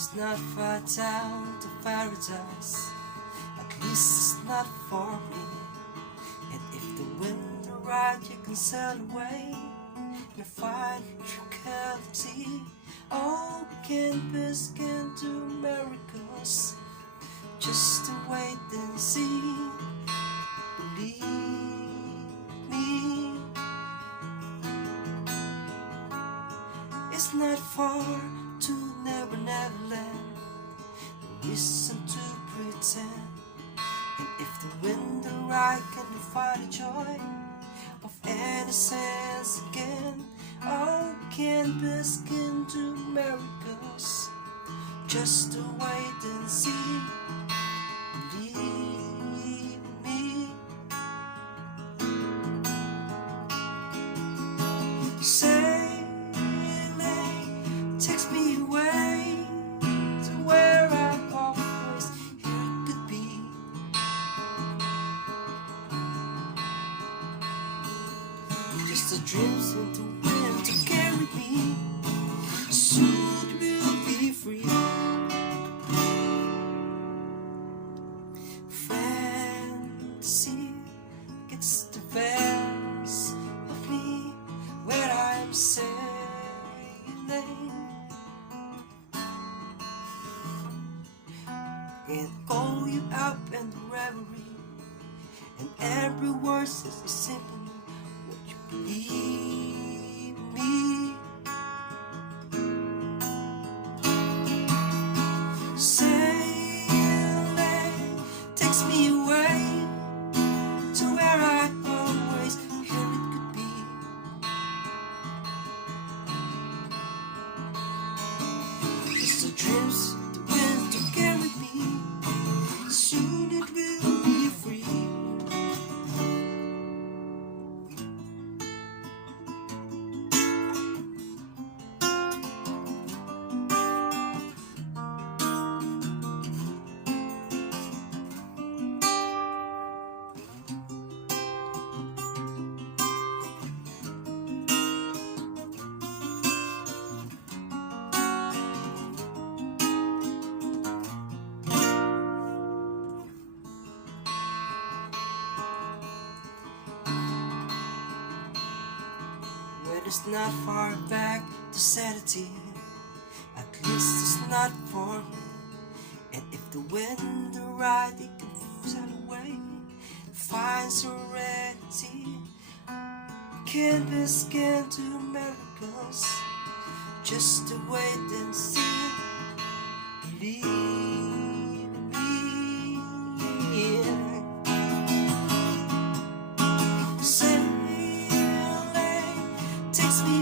it's not far down to paradise, at least it's not for me. And if the wind are right, you can sail away and find tranquility. Oh, canvas can do miracles, just to wait and see. Believe me, it's not far to Never Never Land. No reason to pretend. And if the wind are right, can you find the joy of innocence again? Oh, canvas can do miracles, just to wait and see. Believe me. Sailing takes me away to where I always hear it could be. Just the dreams in the wind to carry me. Soon we'll be free. Fantasy gets the best of me when I'm sailing, and call you up in the reverie, and every word says a symphony. Would you believe me? Sailing takes me away to where I always hear it could be. Just the dreams the wind to carry me. Soon it will be free. When it's not far back to sanity, at least it's not for me. And if the wind are right, it can sail away, find serenity. Canvas can do miracles, just to wait and see. Believe me, yeah. Sailing takes me